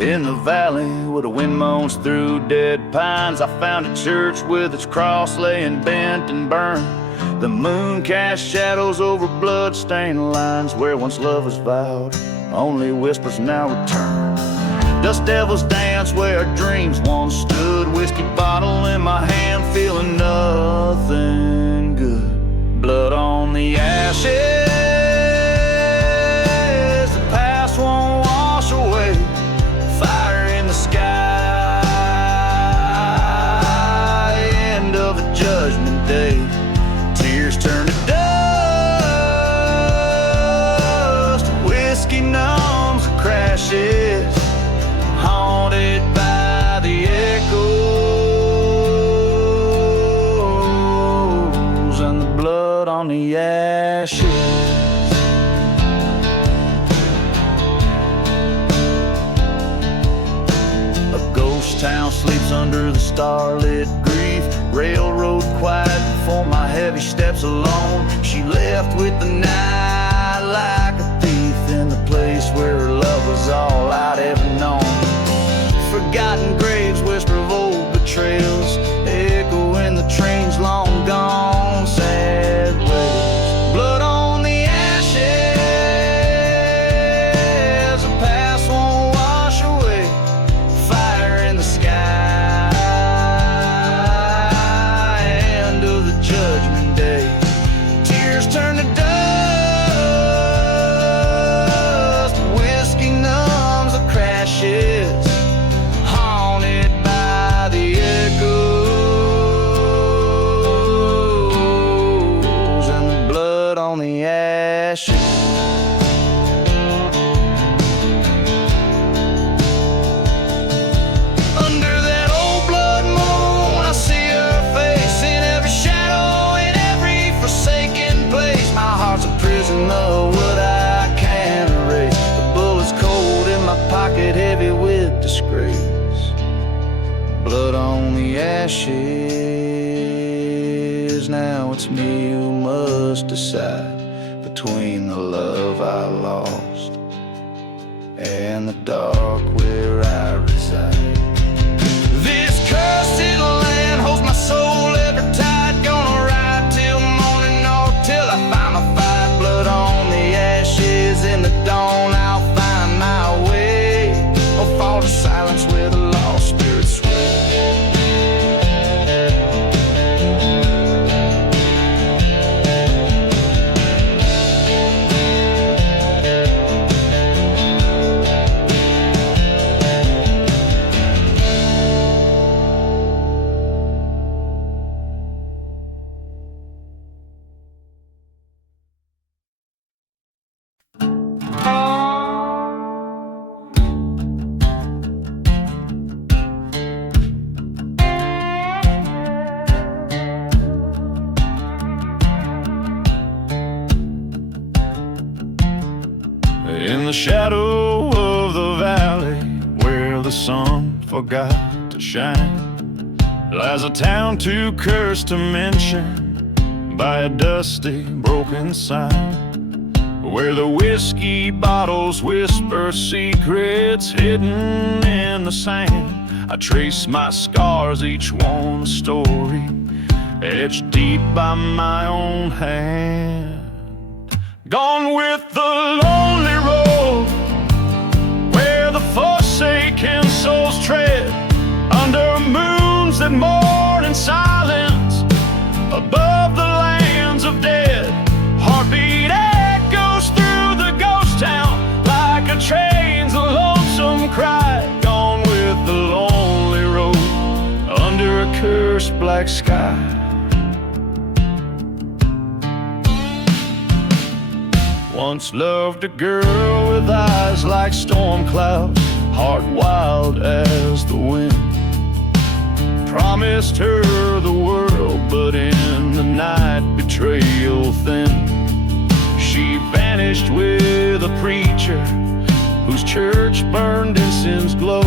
In the valley where the wind moans through dead pines, I found a church with its cross laying bent and burned. The moon cast shadows over blood-stained lines where once love was vowed, only whispers now return. Dust devils dance where our dreams once stood. Whiskey bottle in my hand, feeling nothing good. Blood on the ashes, the past won't wash away. Fire in the sky, end of the judgment day. Tears turn to dust, whiskey numbs the crashes, haunted by the echoes and the blood on the ashes. A ghost town sleeps under the starlit grief. Railroad quiet before my heavy steps alone. She left with the night like a thief in the place where her love was all I'd ever known. Forgotten graves whisper of old betrayals, echo in the train's long gone sad ways. Blood on the ashes, the past won't wash away. Fire in the sky, end of the judgment day. Tears turn to dust, whiskey numbs the crashes, haunted by the echoes and the blood on the ashes. Under that old blood moon, I see her face in every shadow, in every forsaken place. My heart's a prison of what I can't erase. The bullet's cold in my pocket, heavy with disgrace. Blood on the ashes, now it's me who must decide between the love I lost and the dark where I reside. This cursed land holds my soul ever tight. Gonna ride till morning or till I find my fight. Blood on the ashes, in the dawn I'll find my way, or fall to silence where the lost spirits sway. In the shadow of the valley where the sun forgot to shine lies a town too cursed to mention by a dusty, broken sign, where the whiskey bottles whisper secrets hidden in the sand. I trace my scars, each one a story, etched deep by my own hand. Gone with the lonely road, where the forsaken souls tread, under moons that mourn in silence, above the lands of dead. Heartbeat echoes through the ghost town like a train's lonesome cry. Gone with the lonely road, under a cursed black sky. Once loved a girl with eyes like storm clouds, heart wild as the wind. Promised her the world, but in the night betrayal thin. She vanished with a preacher whose church burned incense glow.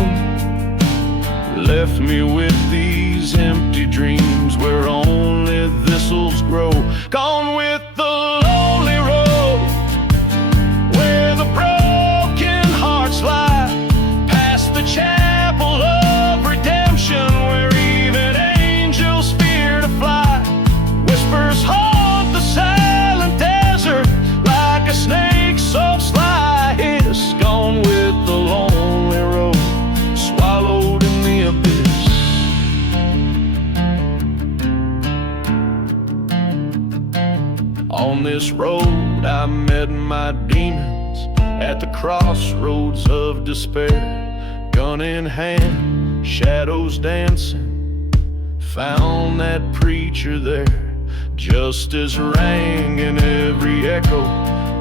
Left me with these empty dreams where only thistles grow. Gone with the lonely road, where the broken hearts lie, past the this road I met my demons at the crossroads of despair. Gun in hand, shadows dancing, found that preacher there. Justice rang in every echo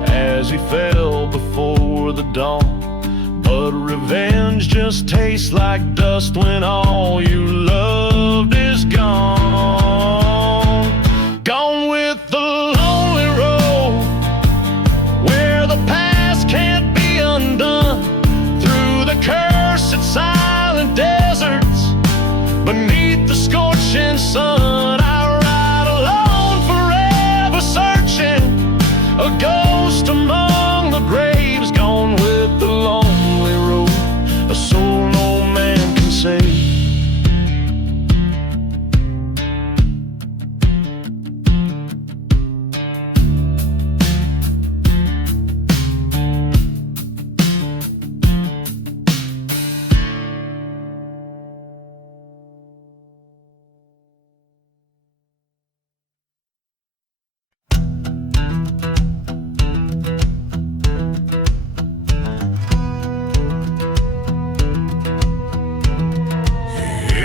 as he fell before the dawn. But revenge just tastes like dust when all you loved is gone. Gone with the lonely road, where the past can't be undone. Through the cursed silent deserts, beneath the scorching sun, I ride alone, forever searching, a ghost among the graves. Gone with the lonely road, a soul no man can save.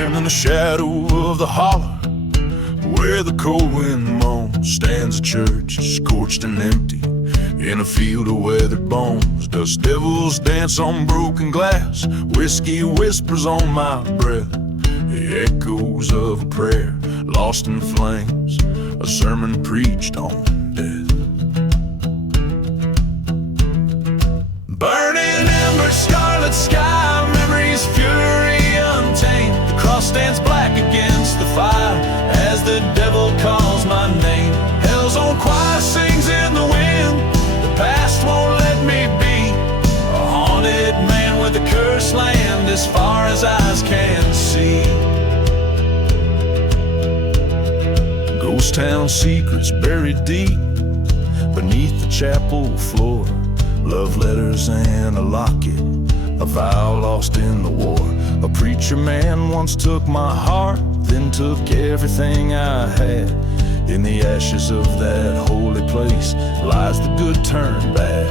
In the shadow of the holler, where the cold wind moans, stands a church, scorched and empty, in a field of weathered bones. Dust devils dance on broken glass, whiskey whispers on my breath, the echoes of a prayer lost in flames, a sermon preached on death. Burning embers, scarlet sky, memories, fury untamed. The cross stands black against the fire as the devil calls my name. Hell's own choir sings in the wind, the past won't let me be. A haunted man with a cursed land as far as eyes can see. Ghost town secrets buried deep beneath the chapel floor. Love letters and a locket, a vow lost in the war. A preacher man once took my heart, then took everything I had. In the ashes of that holy place lies the good turn bad.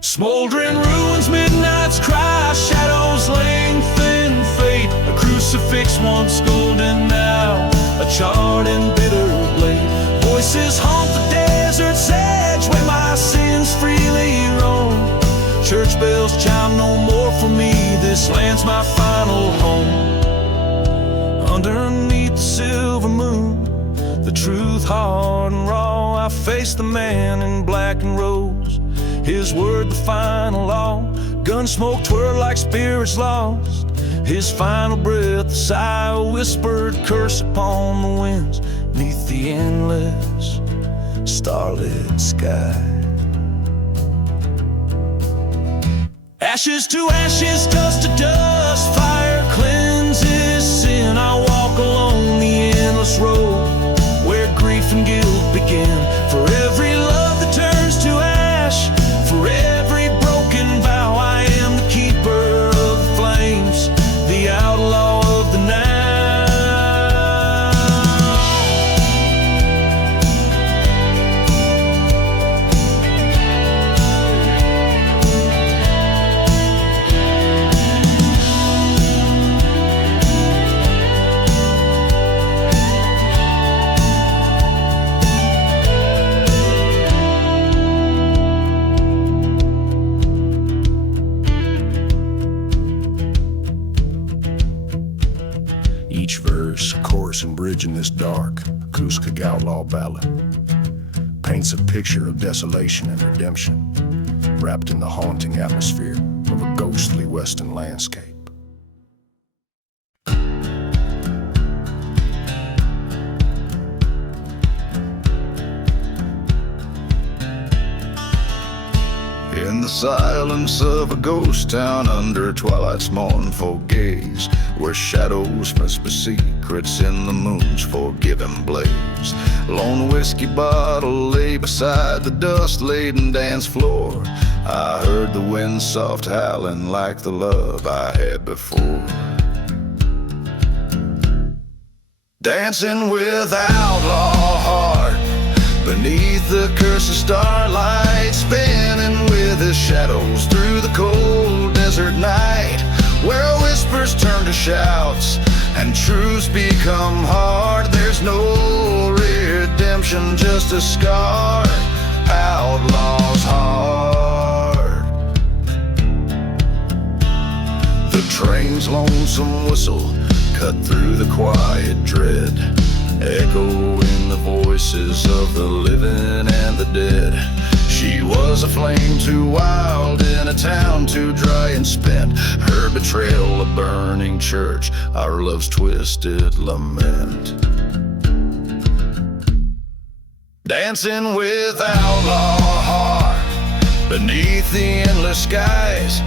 Smoldering ruins, midnight's cry, shadows lengthen fate. A crucifix once golden, now a charred and bitter blade. Voices haunt the desert's edge where my sins freely roam. Church bells chime no more for me, this land's my final home. Underneath the silver moon, the truth hard and raw, I face the man in black and rose, his word the final law. Gun smoke twirl like spirits lost, his final breath a sigh, a whispered curse upon the winds neath the endless starlit sky. Ashes to ashes, dust to dust, fire cleanses sin. I walk along the endless road where grief and guilt begin. For every love that turns to ash, for every broken vow, I am the keeper of the flames, the outlaw of the night. Each verse, chorus, and bridge in this dark acoustic outlaw ballad paints a picture of desolation and redemption, wrapped in the haunting atmosphere of a ghostly western landscape. In the silence of a ghost town under twilight's mournful gaze, where shadows whisper secrets in the moon's forgiving blaze, lone whiskey bottle lay beside the dust-laden dance floor. I heard the wind soft howling like the love I had before. Dancing with outlaw heart beneath the curse of starlight, spinning with his shadows through the cold desert night, where whispers turn to shouts and truths become hard. There's no redemption, just a scarred outlaw's heart. The train's lonesome whistle cut through the quiet dread, echoing the voices of the living and the dead. She was a flame too wild in a town too dry and spent, her betrayal a burning church, our love's twisted lament. Dancing with outlaw heart beneath the endless skies,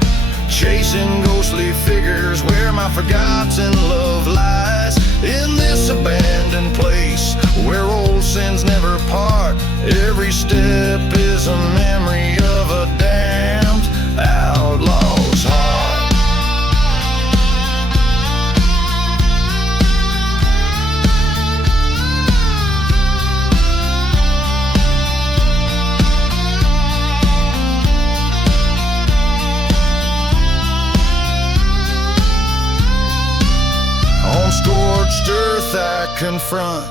chasing ghostly figures where my forgotten love lies. In this abandoned place where old sins never part, every step is a memory of a damned outlaw's heart. On scorched earth I confront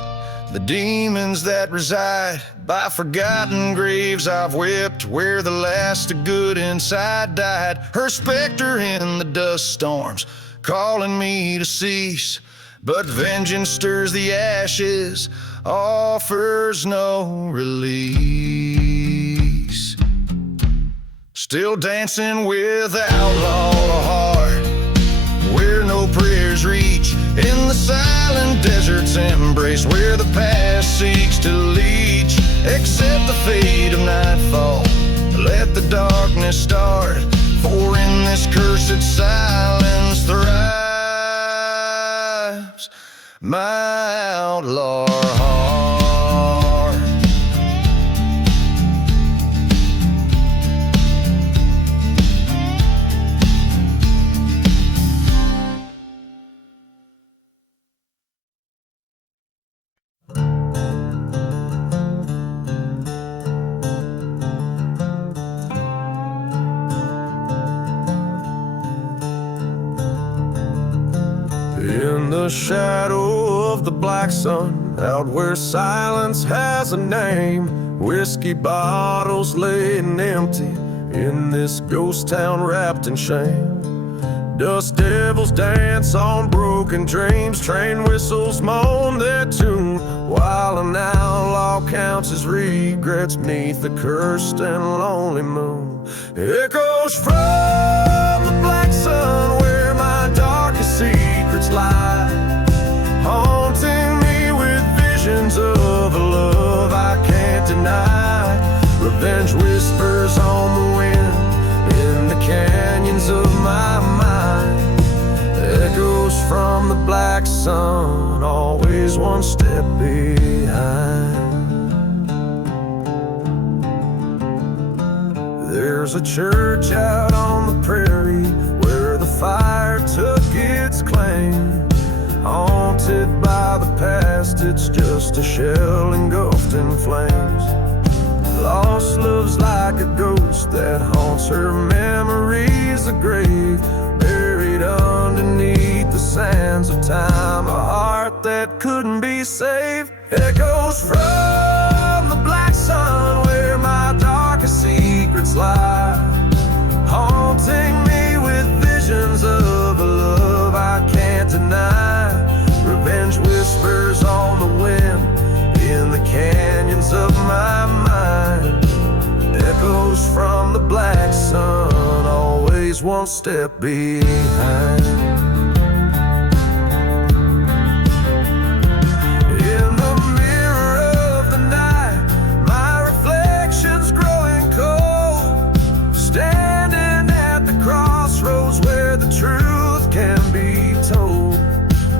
the demons that reside by forgotten graves I've wept, where the last of good inside died. Her specter in the dust storms calling me to cease, but vengeance stirs the ashes, offers no release. Still dancing with outlaw heart where no prayers reach, in the silent desert's embrace where the past seeks to leech. Accept the fate of nightfall, let the darkness start, for in this cursed silence thrives my outlaw heart. In the shadow of the black sun, out where silence has a name, whiskey bottles laying empty in this ghost town wrapped in shame. Dust devils dance on broken dreams, train whistles moan their tune, while an outlaw counts his regrets beneath the cursed and lonely moon. Echoes from the black sun where my darkest secrets lie, haunting me with visions of a love I can't deny. Revenge whispers on the wind in the canyons of my mind. Echoes from the black sun, always one step behind. There's a church out on the prairie where the fire took its claim, haunted by the past, it's just a shell engulfed in flames. Lost love's like a ghost that haunts her memories, a grave buried underneath the sands of time, a heart that couldn't be saved. Echoes from the black sun where my darkest secrets lie, haunting me with visions of a love I can't deny. Revenge whispers on the wind in the canyons of my mind. Echoes from the black sun, always one step behind. In the mirror of the night, my reflection's growing cold, standing at the crossroads where the truth can be told.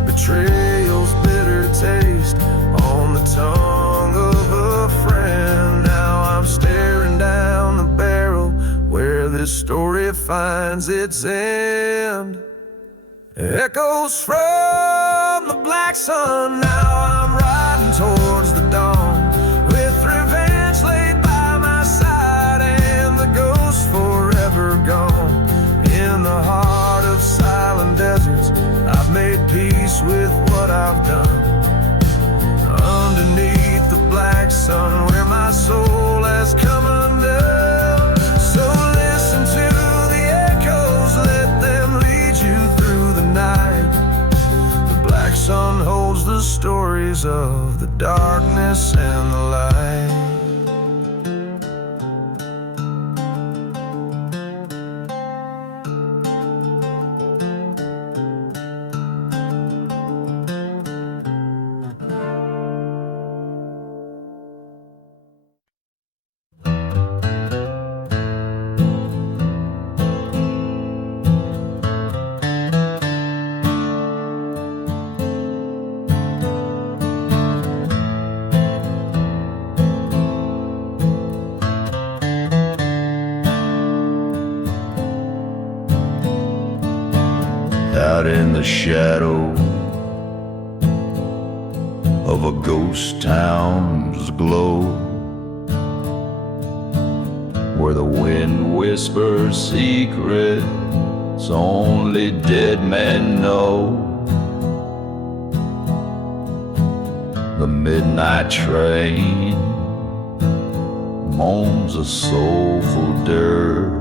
Betrayal's bitter taste on the tongue of a friend. Now I'm staring down the barrel where this story finds its end. Echoes from the black sun. Now I'm riding towards the dawn, with revenge laid by my side and the ghost forever gone. In the heart of silent deserts, I've made peace with what I've done. Underneath the black sun, where my soul has come undone. So listen to the echoes, let them lead you through the night. The black sun holds the stories of the darkness and the light. Out in the shadow of a ghost town's glow, where the wind whispers secrets only dead men know. The midnight train moans a soulful dirge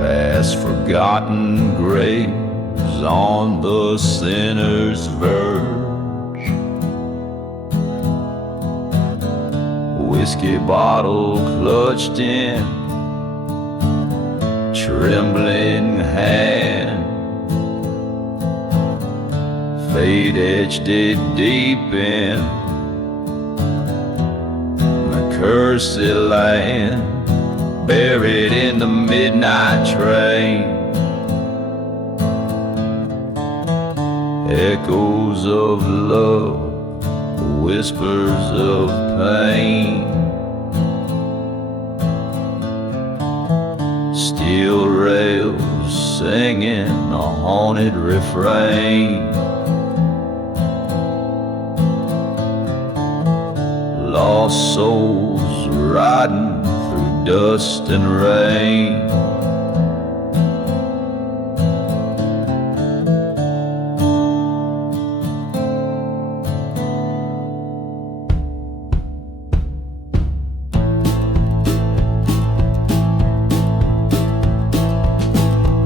past forgotten graves on the sinner's verge. Whiskey bottle clutched in trembling hand, fate etched it deep in the cursed land. Buried in the midnight train, echoes of love, whispers of pain, steel rails singing a haunted refrain. Lost souls riding dust and rain.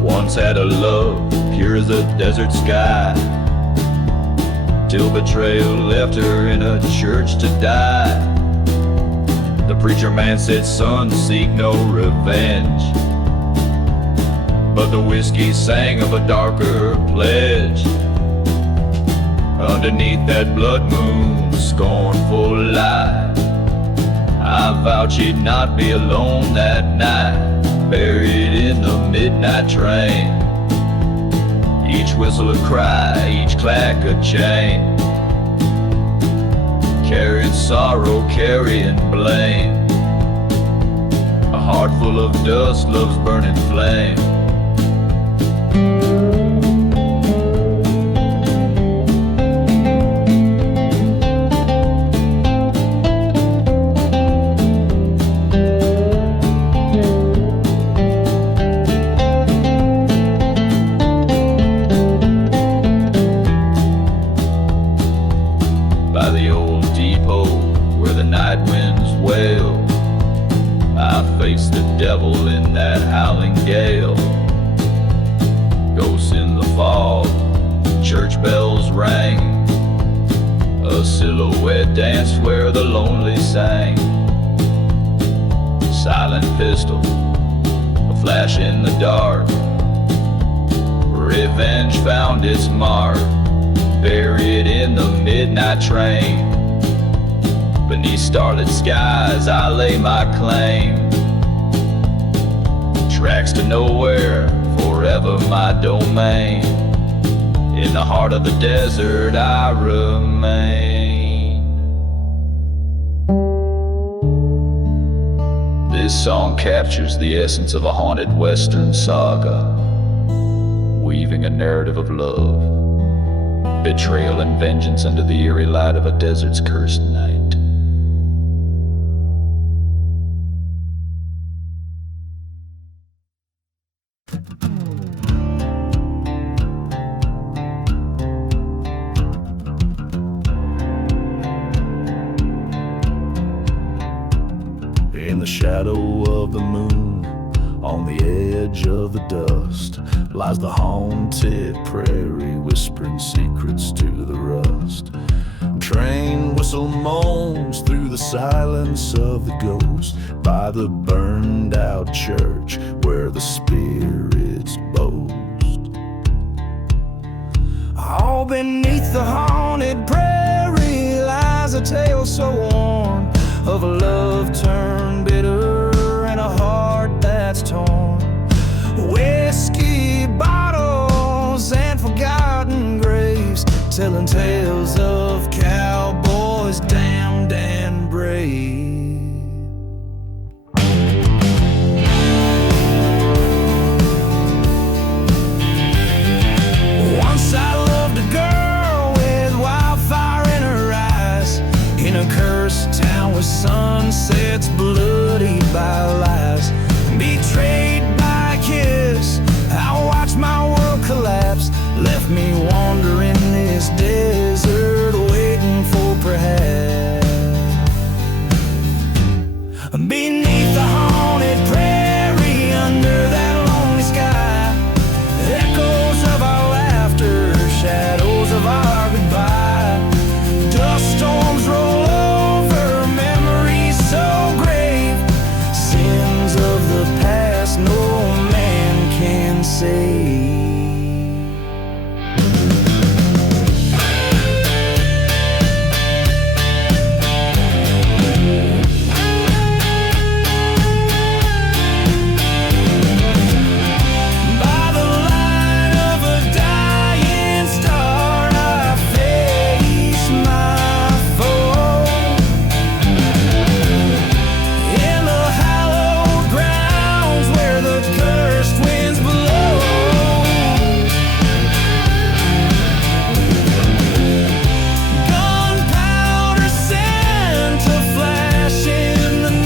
Once had a love pure as the desert sky, till betrayal left her in a church to die. The preacher man said, son, seek no revenge, but the whiskey sang of a darker pledge. Underneath that blood moon, scornful light, I vowed she'd not be alone that night. Buried in the midnight train, each whistle a cry, each clack a chain, carrying sorrow, carrying blame. A heart full of dust, love's burning flame. By the old depot where the night winds wail, I face the devil in that howling gale. Ghosts in the fog, church bells rang, a silhouette danced where the lonely sang. Silent pistol, a flash in the dark, revenge found its mark. Buried in the midnight train, beneath starlit skies I lay my claim. Tracks to nowhere, forever my domain. In the heart of the desert I remain. This song captures the essence of a haunted western saga. weaving a narrative of love, betrayal and vengeance under the eerie light of a desert's cursed night. In the shadow of the moon, on the edge of the dust, lies the haunted prairie, whispering secrets to the rust. Train whistle moans through the silence of the ghost, by the burned out church where the spirits boast. All beneath the haunted prairie lies a tale so worn, of a love turned bitter and a heart that's torn. Whiskey bottles and forgotten graves, telling tales of cowboys damned and brave. Once I loved a girl with wildfire in her eyes, in a cursed town with sunsets bloodied by lies. Betrayed by a kiss, I watched my world collapse, left me wandering this desert, waiting for perhaps. Beneath the haunted prairie, under that lonely sky, echoes of our laughter, shadows of our goodbye. Dust storms roll over memories so grave, sins of the past no man can save. By the light of a dying star, I face my foe. In the hallowed grounds where the cursed winds blow, gunpowder sent to flash in the night.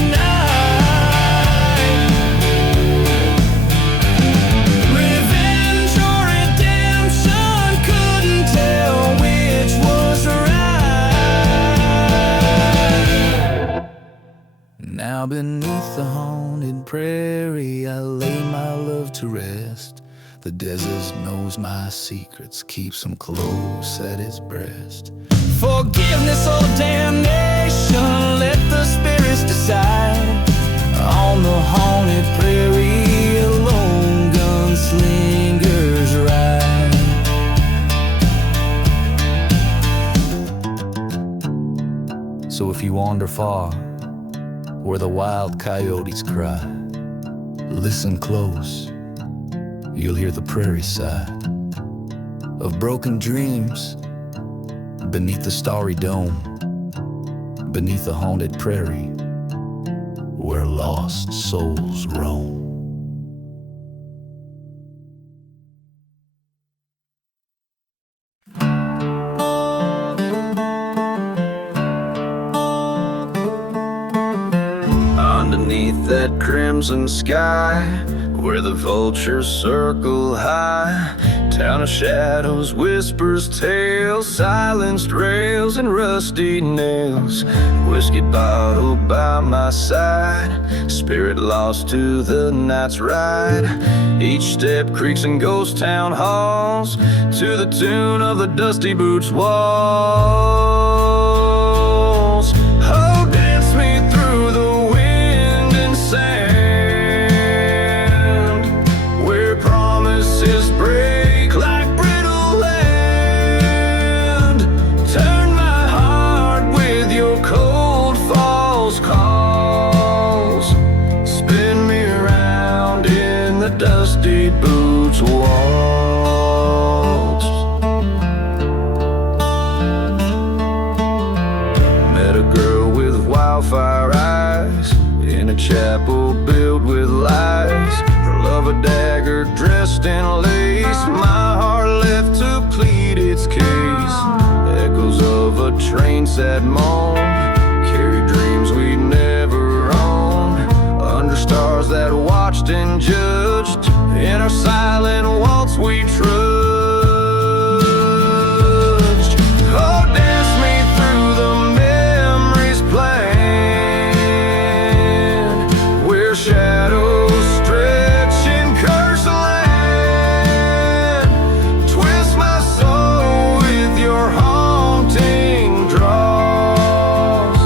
Revenge or redemption, couldn't tell which was right. Now beneath the haunted prairie, I lay my love to rest. The desert knows my secrets, keeps them close at its breast. Forgiveness or damnation, let the spirits decide. On the haunted prairie, a lone gunslinger's ride. So if you wander far, where the wild coyotes cry, listen close, you'll hear the prairie sigh of broken dreams beneath the starry dome, beneath the haunted prairie where lost souls roam. Underneath that crimson sky, where the vultures circle high, town of shadows whispers tales, silenced rails and rusty nails. Whiskey bottle by my side, spirit lost to the night's ride. Each step creaks in ghost town halls, to the tune of the dusty boots walls. Oh, dance me through the wind and sand, where promises break like brittle land. Turn my heart with your cold false calls, spin me around in the dusty boots waltz. Met a girl with wildfire eyes in a chapel built with lies. Her love a dagger dressed in lace. My that moaned, carried dreams we'd never owned, under stars that watched and judged, in our silent waltz we trudged. Oh, dance me through the memories playing, where shadows stretch and curse the land. Twist my soul with your haunting draws,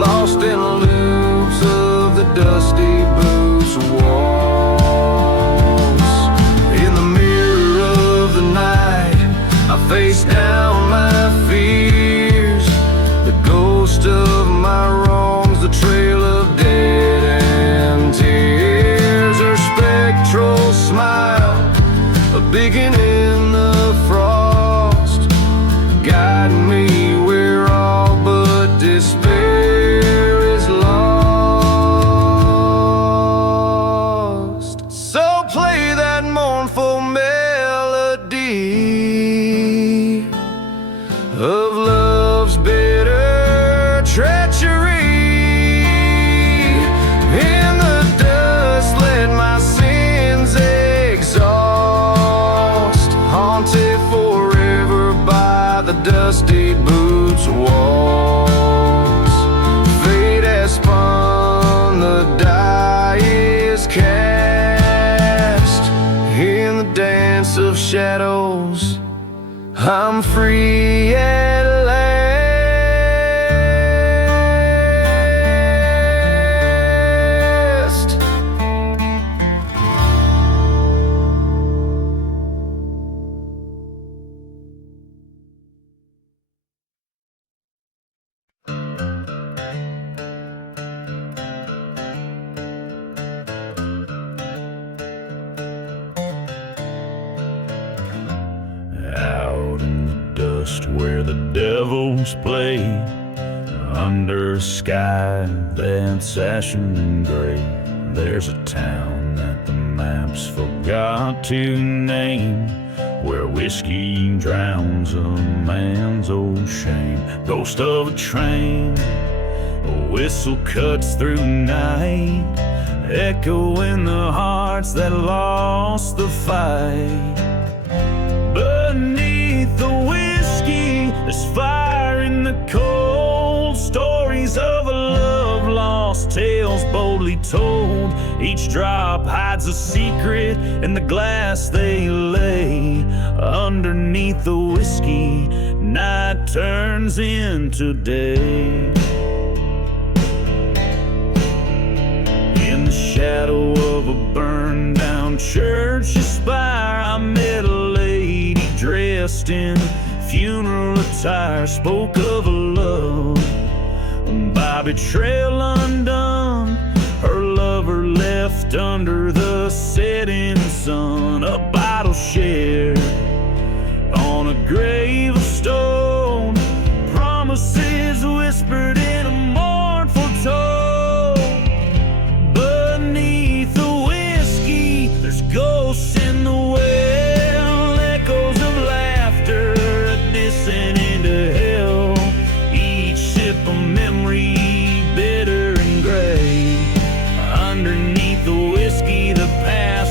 lost in loops of the dusty boots walls. In the mirror of the night, I face down my fears, the ghost of my wrongs, the trail of dead and tears. Her spectral smile, a beacon in the frost, guiding me where all but despair is lost. So play that mournful melody of love's bitter treachery. In the dust let my sins exhaust, haunted forever by the dusty boots walls. Fate has spun, the die is cast. In the dance of shadows, I'm free at last. Out in the dust where the devils play, under a sky that's ashen gray, there's a town that the maps forgot to name, where whiskey drowns a man's old shame. Ghost of a train, a whistle cuts through night, echoing the hearts that lost the fight. Beneath the whiskey, there's fire in the cold, stories of a love lost, tales boldly told. Each drop hides a secret in the glass they lay. Underneath the whiskey, night turns into day. In the shadow of a burned down church spire, I met a lady dressed in funeral attire, spoke of a love by betrayal undone, her lover left under the setting sun. A bottle shared on a grave of stone, promises whispered in a mournful tone. Beneath the whiskey, there's ghosts in the well, echoes of laughter, a descent into hell. Each sip a memory, bitter and gray. Underneath the whiskey, the past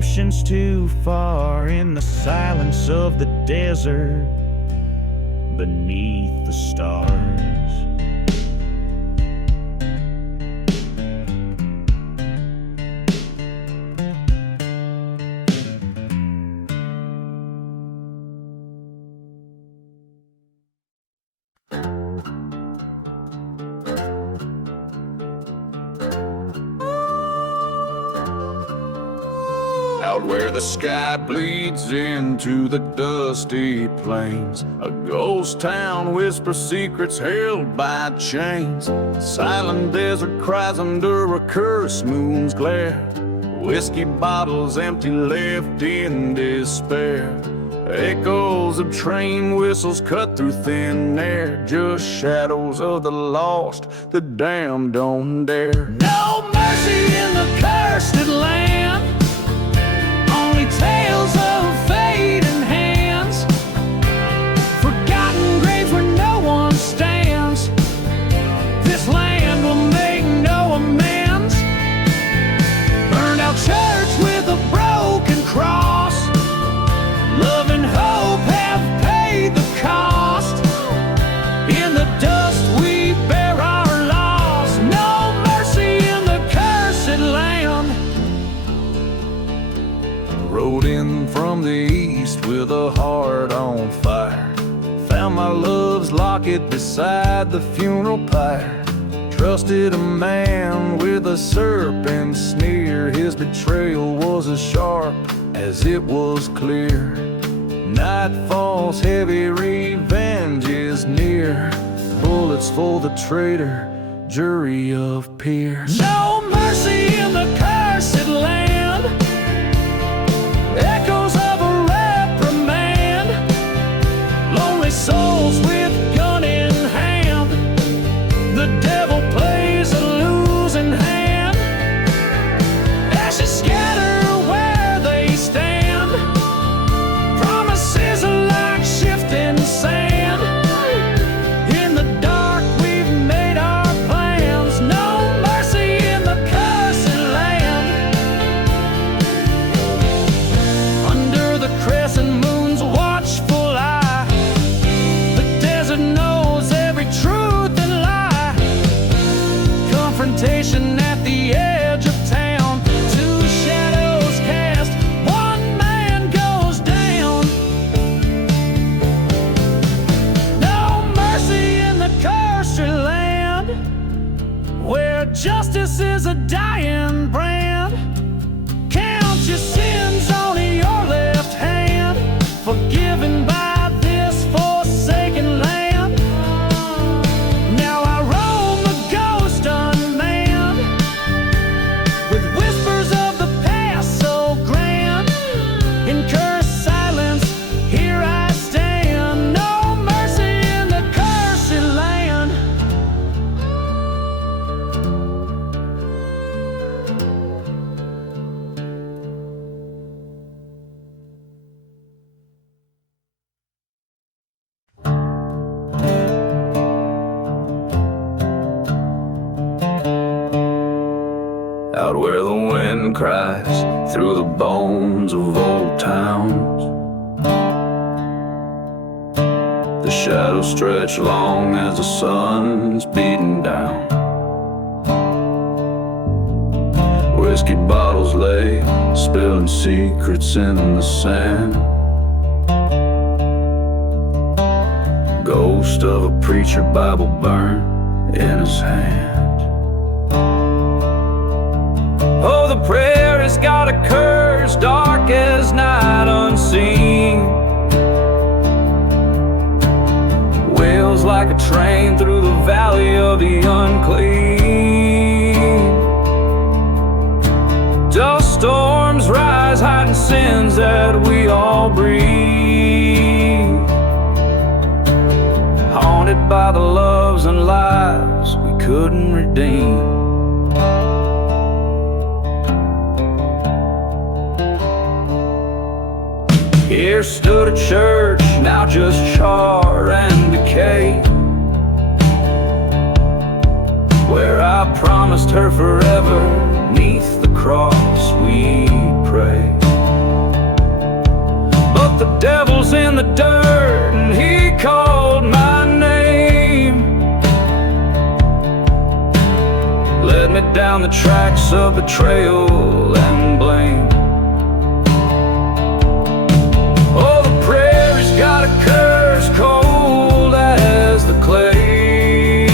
redemption's too far in the silence of the desert beneath the stars. Out where the sky bleeds into the dusty plains, a ghost town whispers secrets held by chains. Silent desert cries under a cursed moon's glare. Whiskey bottles empty, left in despair. Echoes of train whistles cut through thin air. Just shadows of the lost, the damned don't dare. No mercy in the cursed land. Tales of fading hands, forgotten graves where no one stands. This land will make no amends. Burned out church with a broken cross. Love and hope have paid the cost. In the dust we bear our loss. No mercy in the cursed land. Rode in from the east with a heart on fire. Found my love's locket beside the funeral pyre. Trusted a man with a serpent sneer. His betrayal was as sharp as it was clear. Night falls heavy, revenge is near. Bullets for the traitor, jury of peers. No mercy in the cursed land. Echoes of a reprimand. Lonely souls with gun in hand. The devil plays a losing hand. Ashes scatter where they stand. Promises are like shifting sand. In the dark we've made our plans. No mercy in the cursed land. Under the crescent moon's watchful eye, the desert knows every truth and lie. Confrontation at the edge of town. Two shadows cast, one man goes down. No mercy in the cursed land, where justice is a dying brand. Count your sins on your left hand, forgiven by this forsaken land. Now I roam the ghost unmanned, with whispers of the past so grand. In cursed silence, here I stand. No mercy in the cursed land. Out where the wind cries through the bones of old towns. The shadows stretch long as the sun's beating down. Whiskey bottles lay, spilling secrets in the sand. Ghost of a preacher, Bible burned in his hand. Oh, the prayer has got a curse, dark as night unseen. Wails like a train through the valley of the unclean. Dust storms rise, hiding sins that we all breathe. Haunted by the loves and lives we couldn't redeem. Here stood a church, now just char and decay, where I promised her forever, 'neath the cross we pray. down the tracks of betrayal and blame. Oh, the prairie's got a curse cold as the clay,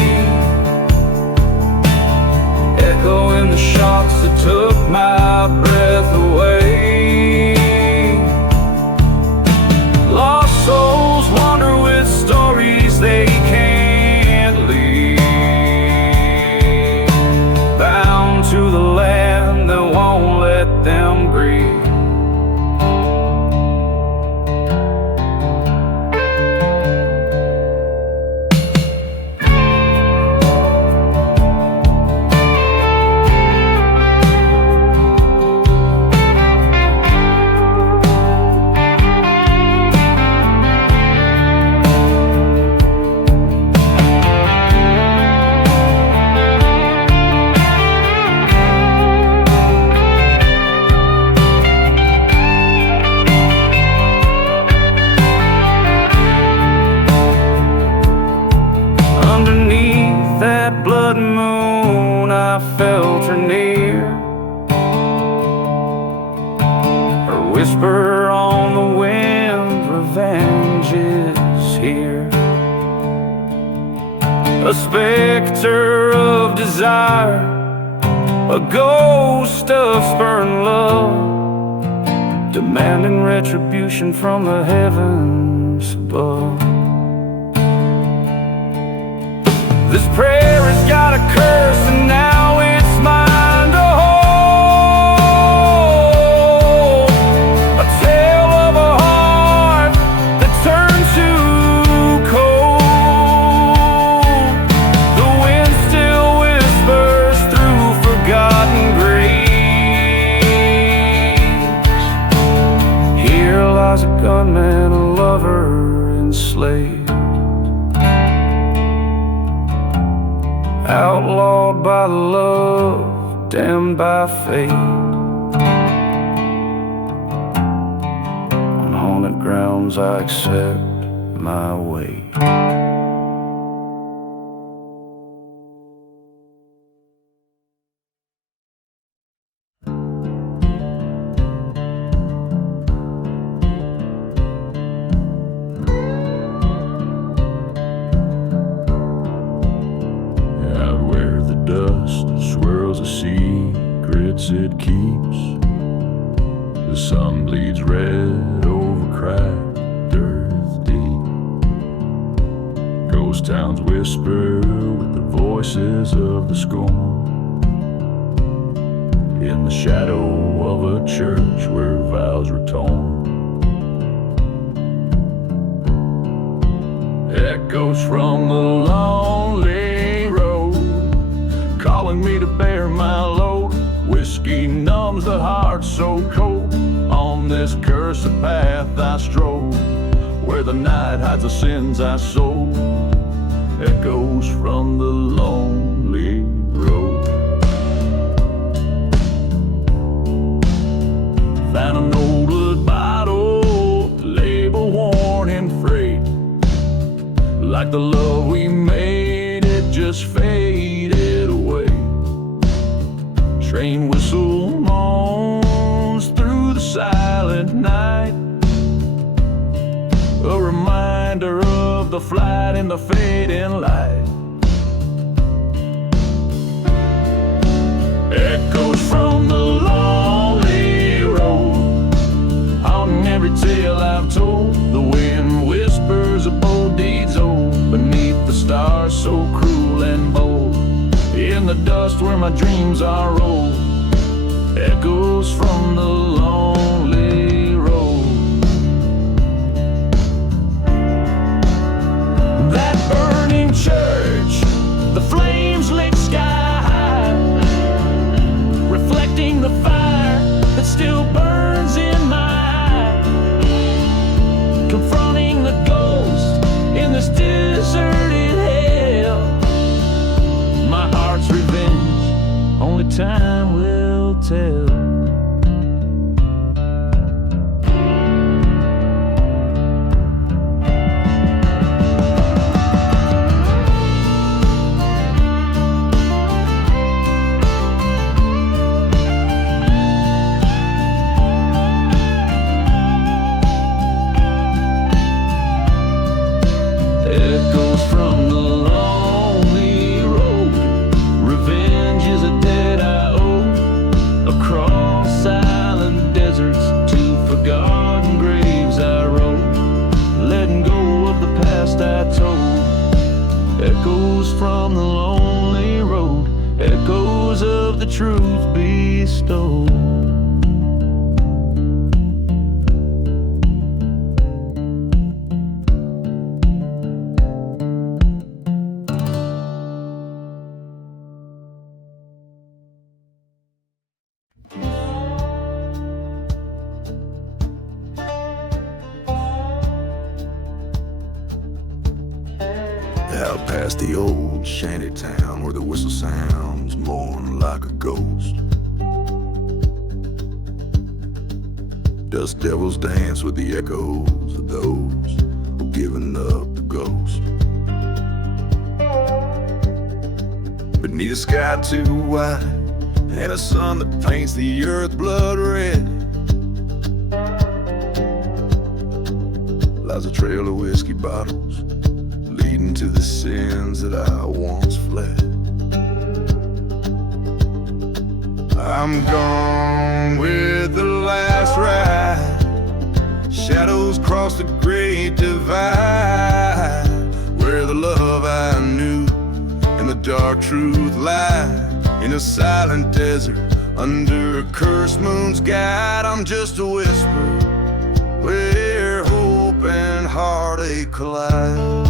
echoing the shots that took my breath away. Lost souls wander with stories they can't leave, bound to the land that won't let them grieve. Whisper on the wind, revenge is here. A specter of desire, a ghost of spurned love, demanding retribution from the heavens above. This prayer has got a curse and now it's mine to hold. A gunman, a lover enslaved, outlawed by the love, damned by fate. On haunted grounds I accept my way. It keeps. The sun bleeds red over cracked earth deep. Ghost towns whisper with the voices of the scorn, in the shadow of a church where vows were torn. Echoes from the lonely road, calling me to bear my load. Whiskey numbs the heart so cold. On this cursed path I stroll, where the night hides the sins I sold. Echoes from the lonely road. Found an old wood bottle, label worn and frayed. Like the love we made, it just faded away. Train whistle moans through the silent night, a reminder of the flight in the fading light. Echoes from the lonely road, haunting every tale I've told. The wind whispers of bold deeds old, beneath the stars so cruel and bold. In the dust where my dreams are rolled, echoes from the lonely road. That burning church, the flames lick sky high, reflecting the fire that still burns in my eye. Confronting the ghost in this deserted hell, my heart's revenge, only time will tell. from the lonely road, echoes of the truth bestowed. Out past the old shanty town where the whistle sounds mourn like a ghost. Dust devils dance with the echoes of those who've given up the ghost. Beneath a sky too wide and a sun that paints the earth blood red, lies a trail of whiskey bottles leading to the sins that I once fled. I'm gone with the last ride. Shadows cross the great divide, where the love I knew and the dark truth lie. In a silent desert under a cursed moon's guide, I'm just a whisper where hope and heartache collide.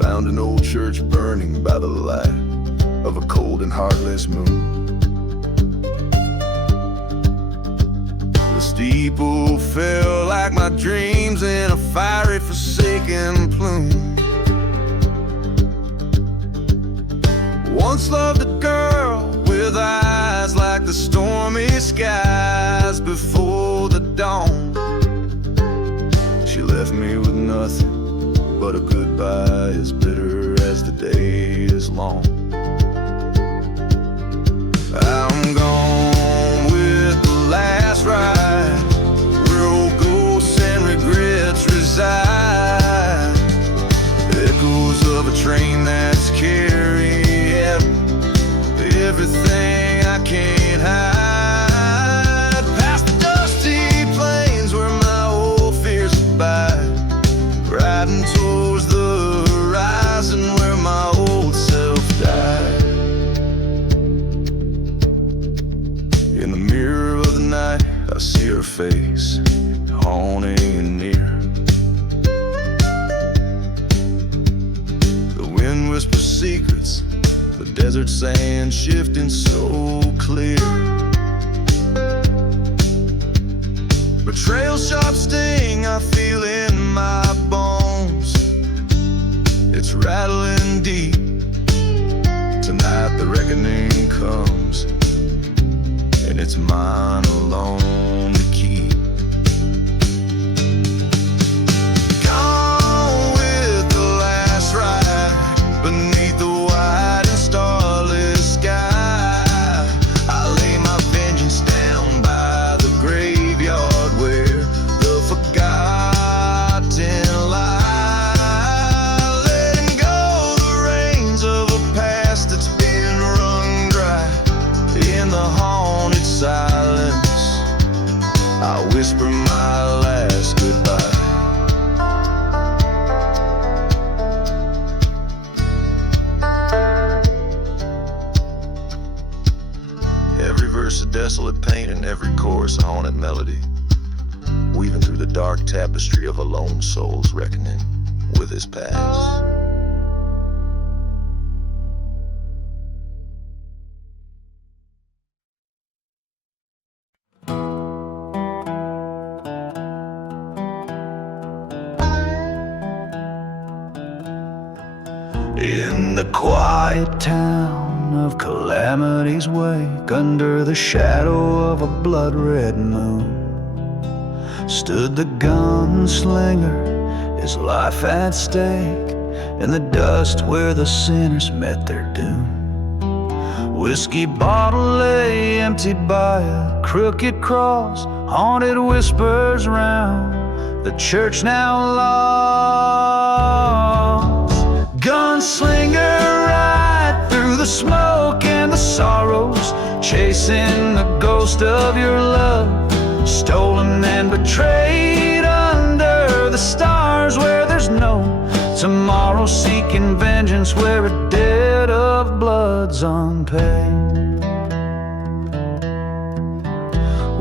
Found an old church burning by the light of a cold and heartless moon. The steeple fell like my dreams in a fiery forsaken plume. Once loved a girl with eyes like the stormy skies before the dawn. She left me with nothing but a goodbye as bitter as the day is long. I'm gone with the last ride, where old ghosts and regrets reside. Echoes of a train that's carrying everything I can't hide. Past the dusty plains where my old fears abide, riding towards the horizon where my old self died. In the mirror of the night, I see her face, haunting and near. The wind whispers secrets, the desert sand shifting so clear. Betrayal's sharp sting I feel in my bones, it's rattling deep. Tonight the reckoning comes, and it's mine alone to keep. Gone with the last ride beneath the white and starless sky. I lay my vengeance down by the graveyard where the forgotten lie, letting go the reins of a past that's been wrung dry. In the haunted silence, I whisper my last goodbye. Every verse a desolate pain and every chorus a haunted melody, weaving through the dark tapestry of a lone soul's reckoning with his past. In the quiet town of Calamity's Wake, under the shadow of a blood-red moon, stood the gunslinger, his life at stake, in the dust where the sinners met their doom. Whiskey bottle lay emptied by a crooked cross, haunted whispers round the church now lost. Gunslinger, ride through the smoke and the sorrows, chasing the ghost of your love, stolen and betrayed under the stars where there's no vengeance where a debt of blood's unpaid.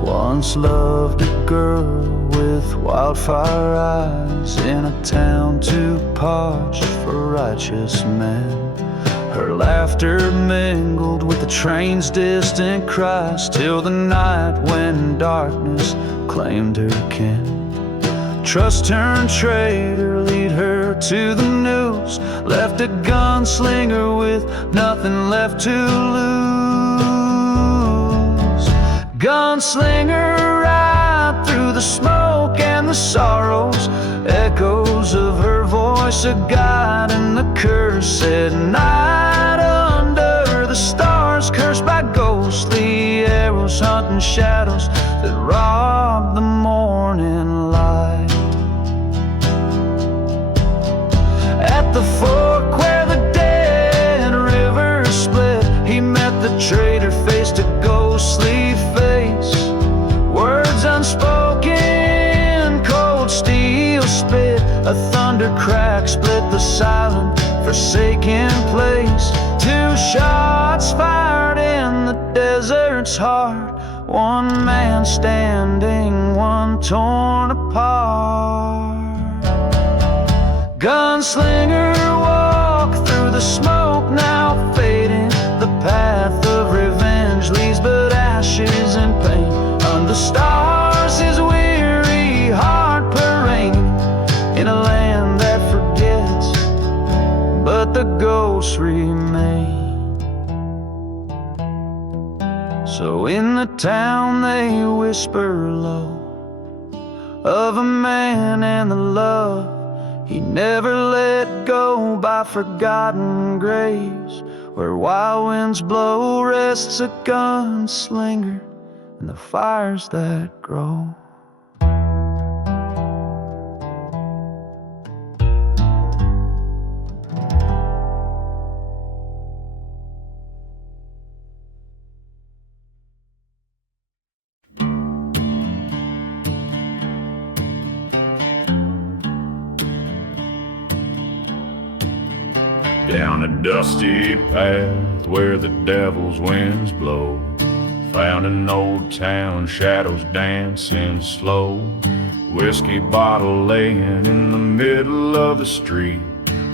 Once loved a girl with wildfire eyes in a town too parched for righteous men. Her laughter mingled with the train's distant cries till the night when darkness claimed her kin. Trust turned traitor, lead her to the news, left a gunslinger with nothing left to lose. Gunslinger right through the smoke and the sorrows, echoes of her voice, a guide in the cursed night under the stars, cursed by ghostly arrows, hunting shadows that rob the morning light. At the fork where the dead river split, he met the traitor face to ghostly face. Words unspoken, cold steel spit, a thunder crack split the silent, forsaken place. Two shots fired in the desert's heart, one man standing, one torn apart. Gunslinger walk through the smoke, now fading. The path of revenge leaves but ashes and pain. Under stars his weary heart paraining, in a land that forgets, but the ghosts remain. So in the town they whisper low of a man and the love he never let go, by forgotten graves where wild winds blow. Rests a gunslinger and the fires that grow. Down a dusty path where the devil's winds blow, found an old town, shadows dancing slow. Whiskey bottle laying in the middle of the street.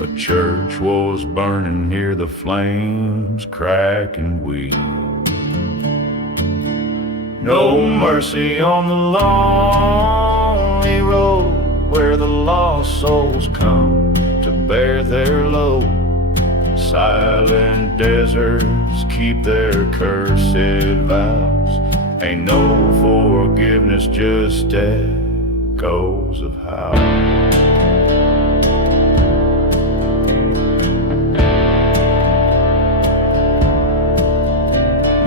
A church was burning, near the flames cracking weed. No mercy on the lonely road where the lost souls come to bear their load. Silent deserts keep their cursed vows. Ain't no forgiveness, just echoes of how.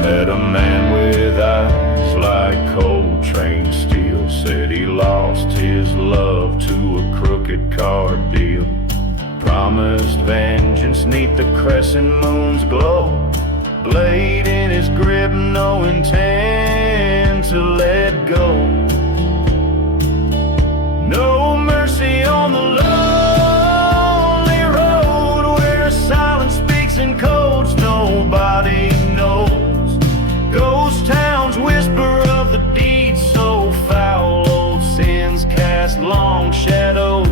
Met a man with eyes like cold train steel, said he lost his love to a crooked card deal. Promised vengeance neath the crescent moon's glow. Blade in his grip, no intent to let go. No mercy on the lonely road where silence speaks in codes nobody knows. Ghost towns whisper of the deeds so foul. Old sins cast long shadows,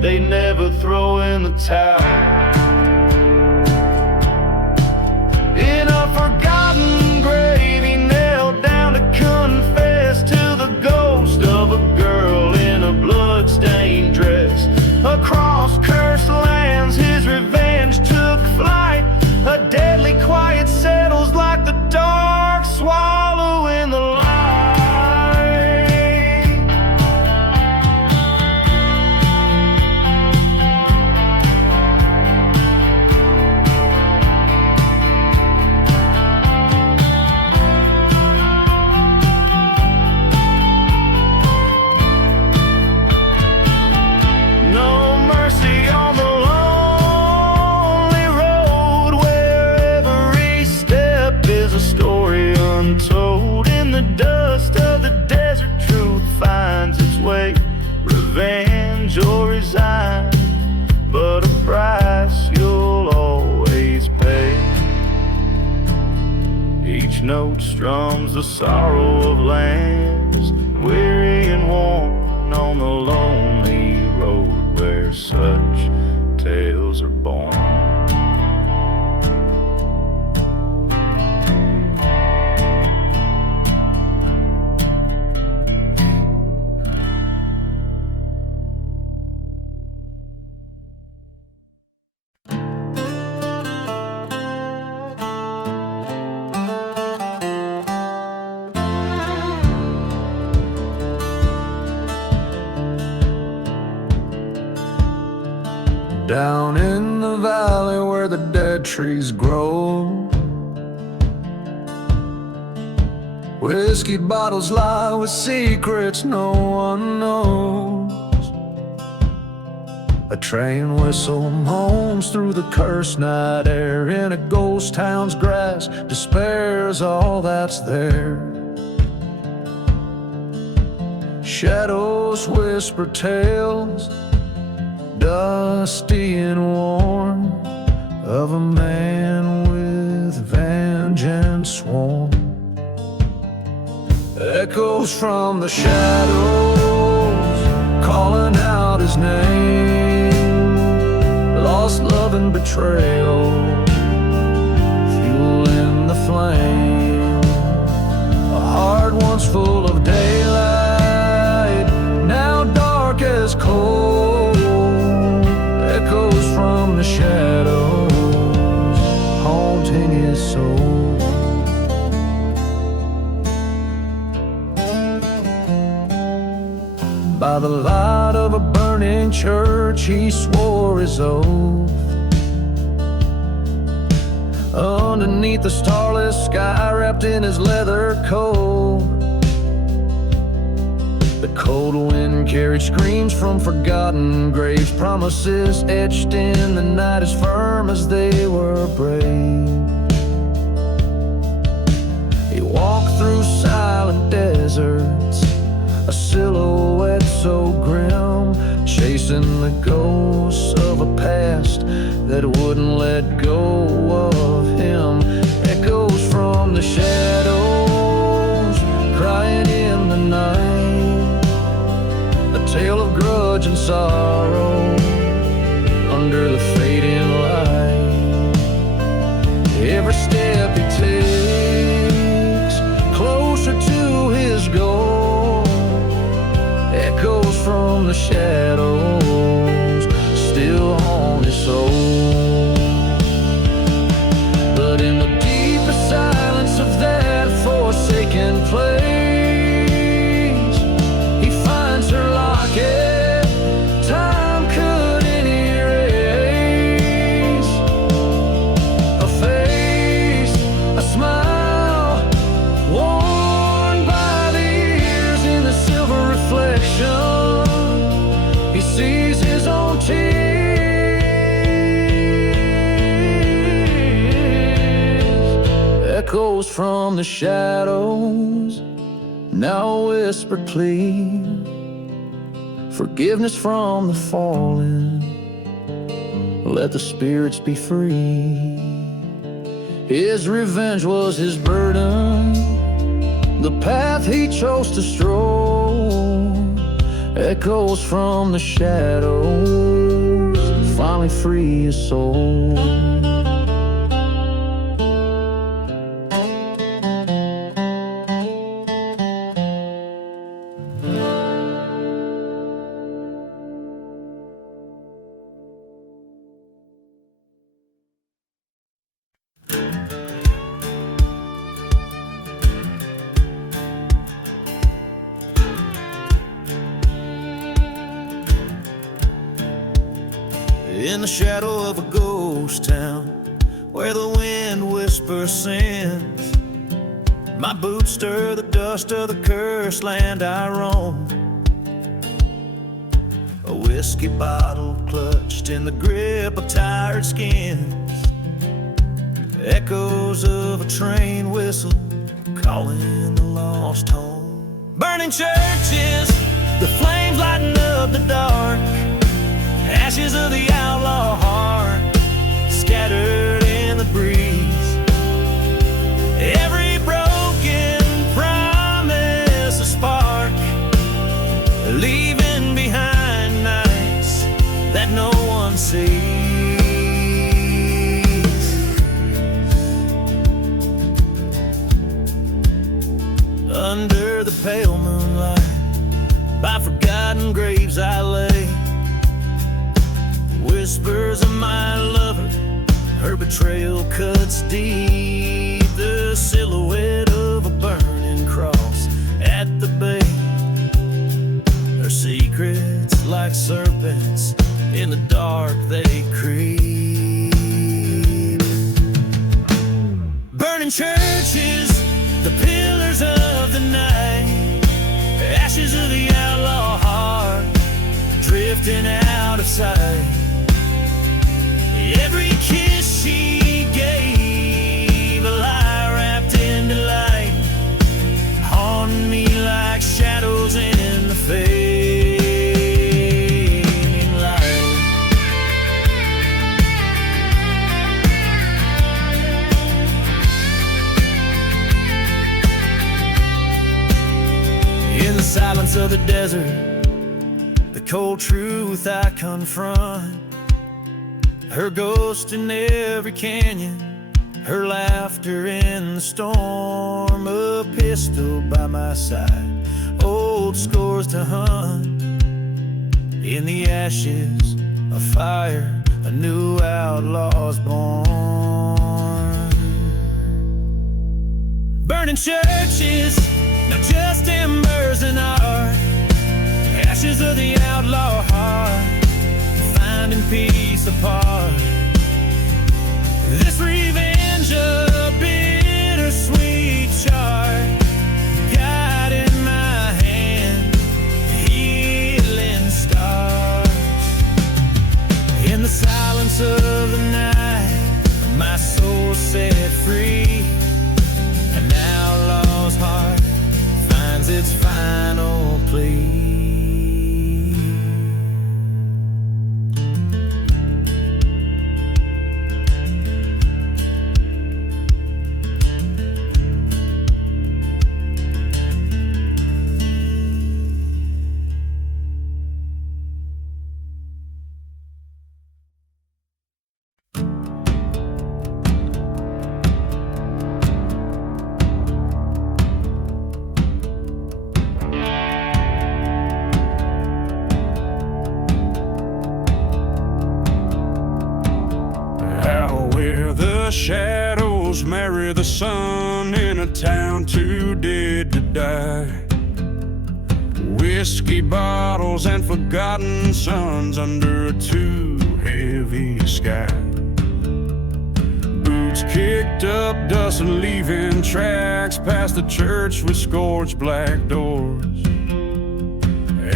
they never throw in the towel. In a forgotten grave he knelt down to confess to the ghost of a girl in a blood-stained dress. Across cursed lands his revenge took flight. A deadly quiet settles like the dark swallow in the light. Each note strums the sorrow of lands, weary and worn on the lonely road where such tales are born. Down in the valley where the dead trees grow, whiskey bottles lie with secrets no one knows. A train whistle moans through the cursed night air. In a ghost town's grass, despair's all that's there. Shadows whisper tales, dusty and worn, of a man with vengeance sworn. Echoes from the shadows calling out his name. Lost love and betrayal, fuel in the flame. A heart once full of daylight, now dark as cold. Echoes from the shadows, haunting his soul. By the light of a burning church, he swore his oath. Underneath the starless sky, wrapped in his leather coat, the cold wind carried screams from forgotten graves, promises etched in the night as firm as they were brave. He walked through silent deserts, a silhouette so grim, chasing the ghosts of a past that wouldn't let go of him. Echoes from the shadows, crying in the night, a tale of grudge and sorrow under the fading light. Every step he takes closer to his goal, echoes from the shadows still haunt his soul. But in the deepest silence of that forsaken place, he finds her locket time couldn't erase. A face, a smile, worn by the years. In the silver reflection, he sees his own tears. Echoes from the shadows, now a whispered plea. Forgiveness from the fallen, let the spirits be free. His revenge was his burden, the path he chose to stroll. Echoes from the shadows finally free his soul. In the shadow of a ghost town, where the wind whispers sins, my boots stir the dust of the cursed land I roam. A whiskey bottle clutched in the grip of tired skins, echoes of a train whistle calling the lost home. Burning churches, the flames lighten up the dark, ashes of the outlaw heart scattered in the breeze. Every under the pale moonlight. By forgotten graves I lay. Whispers of my lover, her betrayal cuts deep. The silhouette of a burning cross at the bay. Her secrets like serpents, in the dark they creep. Burning churches, the pillars of the night. Ashes of the outlaw heart, drifting out of sight. Every kiss she gave, a lie wrapped in delight, haunting me like shadows in the fading light. In the silence of the desert, the cold truth I confront. Her ghost in every canyon, her laughter in the storm. A pistol by my side, old scores to hunt. In the ashes of fire, a new outlaw's born. Burning churches, not just embers and art. Ashes of the outlaw heart, finding peace apart. This revenge a bittersweet chart, guiding my hand, healing stars. In the silence of the night, my soul set free. An outlaw's heart finds its final plea. Shadows marry the sun in a town too dead to die. Whiskey bottles and forgotten sons under a too heavy sky. Boots kicked up dust and leaving tracks past the church with scorched black doors.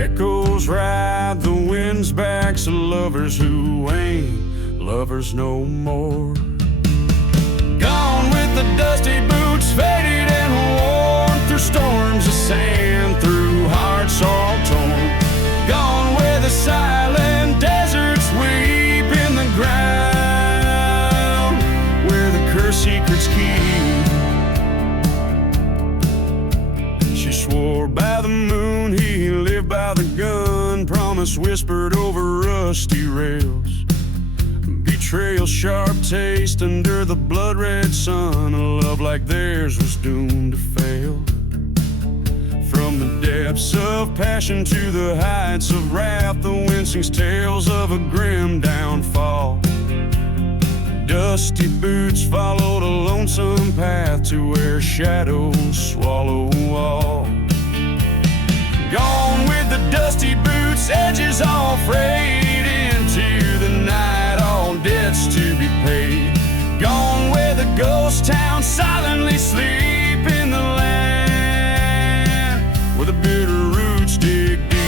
Echoes ride the wind's backs of lovers who ain't lovers no more. Gone with the dusty boots, faded and worn through storms of sand, through hearts all torn. Gone where the silent deserts weep in the ground, where the cursed secrets keep. She swore by the moon, he lived by the gun, promise whispered over rusty rails. Betrayal, sharp taste under the blood-red sun. A love like theirs was doomed to fail. From the depths of passion to the heights of wrath, the wind sings tales of a grim downfall. Dusty boots followed a lonesome path to where shadows swallow all. Gone with the dusty boots, edges all frayed into the night, all debts to be paid. Gone where the ghost towns silently sleep in the land, where the bitter roots dig deep.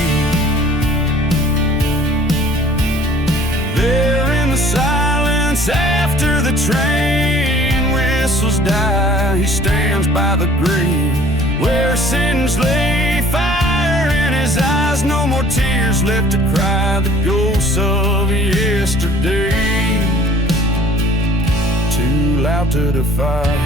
There in the silence after the train whistles die, he stands by the grave where sins lay, fire in his eyes, no more tears left to cry. The ghosts of yesterday, too loud to defy.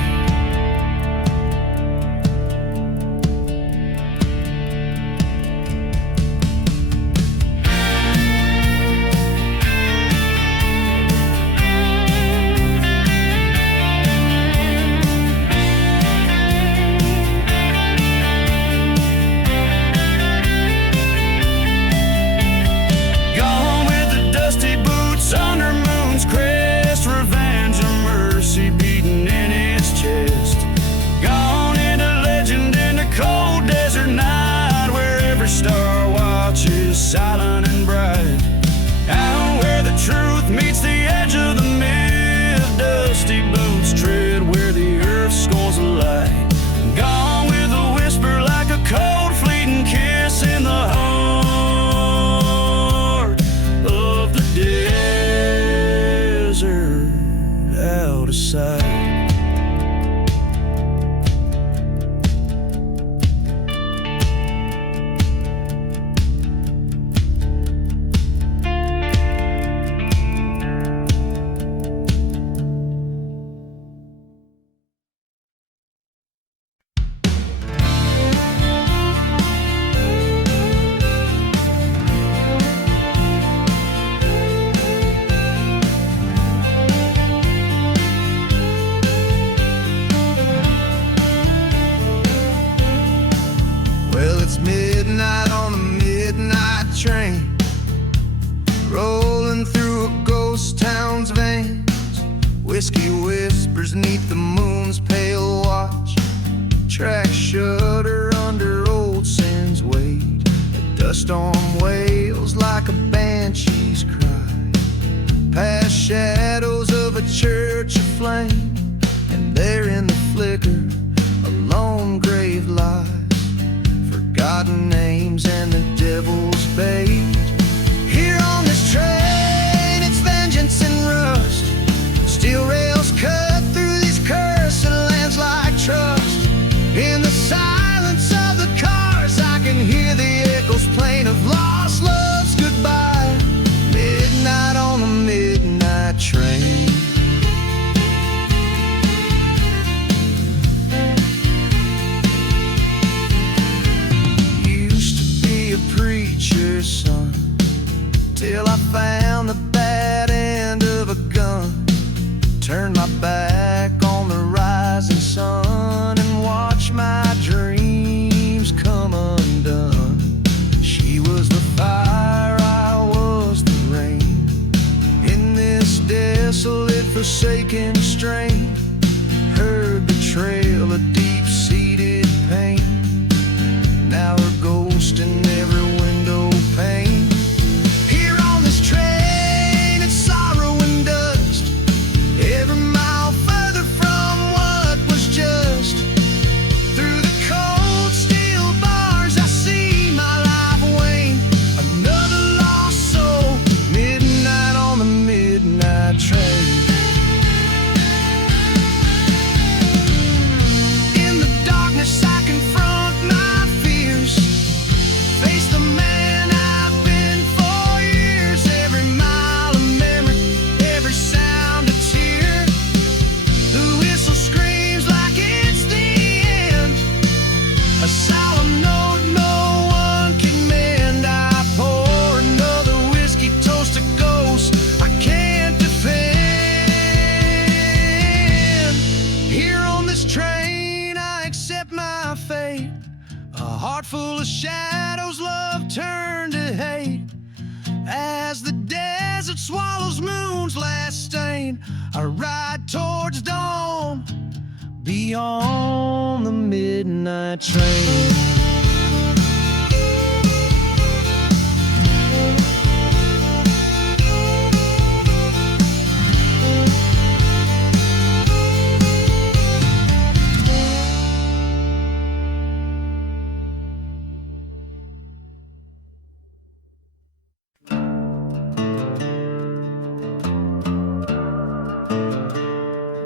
train, rolling through a ghost town's veins. Whiskey whispers neath the moon's pale watch. Tracks shudder under old sins weight. The dust storm wails like a banshee's cry, past shadows of a church aflame. And there in the flicker, a lone grave lies, forgotten names and the devil's bait. Here on this train, it's vengeance and rust. Steel rails cut through these cursed lands like trust. In the silence of the cars, I can hear the echoes plain of lost love's goodbye. Midnight on the midnight train. Used to be a preacher's son, till I found the bad end of a gun. Turned my back on the rising sun and watched my dreams come undone. She was the fire, I was the rain. In this desolate, forsaken strain, heard the trail of deep-seated pain. Now her ghost in every window pane. Here on this train, it's sorrow and dust. Every mile further from what was just. Through the cold steel bars, I see my life wane. Another lost soul, midnight on the midnight train. In the darkness, I confront my fears, face the man I've been for years. Every mile of memory, every sound a tear. The whistle screams like it's the end, a solemn note no one can mend. I pour another whiskey toast to ghosts I can't defend. Here on this train, I accept my fate. A heart full of shadows, love turned to hate. As the desert swallows moon's last stain, I ride towards dawn, beyond the midnight train.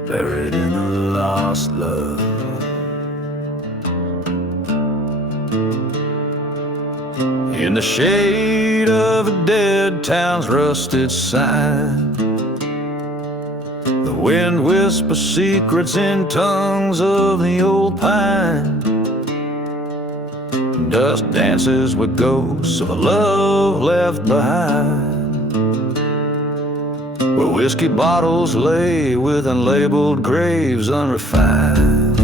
Buried in a lost love, in the shade of a dead town's rusted sign, the wind whispers secrets in tongues of the old pine. Dust dances with ghosts of a love left behind, where whiskey bottles lay with unlabeled graves unrefined.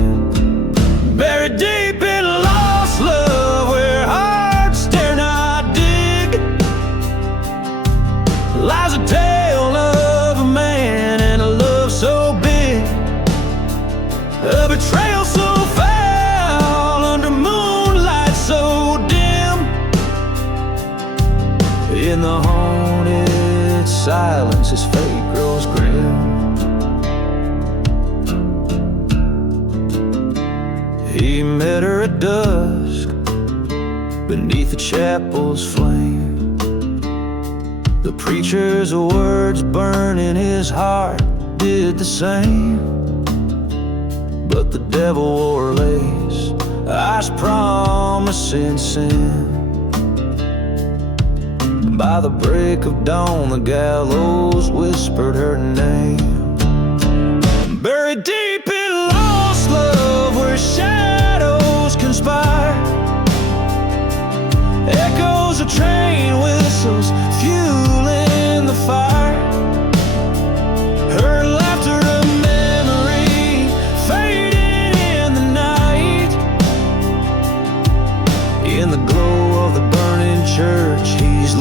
Buried deep in lost love, where hearts dare not dig, lies a tale of a man and a love so big, a betrayal so foul under moonlight so dim. In the haunted silence, his fate grows grim. He met her at dusk beneath the chapel's flame. The preacher's words burning his heart did the same. But the devil wore lace, eyes promising sin. By the break of dawn, the gallows whispered her name. Buried deep in lost love, where shadows conspire, echoes of train whistles fueling the fire. Her laughter a memory fading in the night. In the glow of the burning church, he's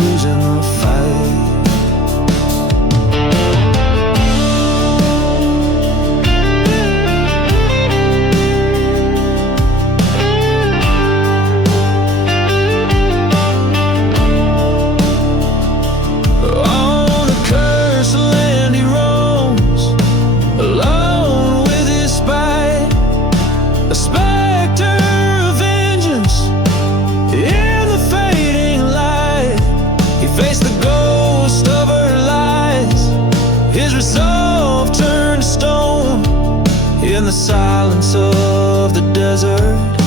of the desert,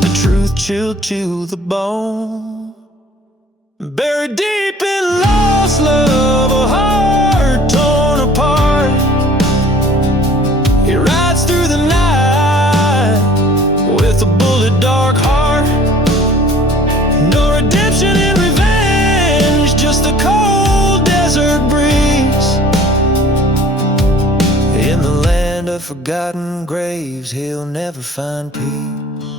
the truth chilled to the bone. Buried deep in lost love, a heart torn apart, he rides through the night with a bullet dark heart. No redemption in revenge, just the cold desert breeze. In the land of forgotten graves, he'll never find peace.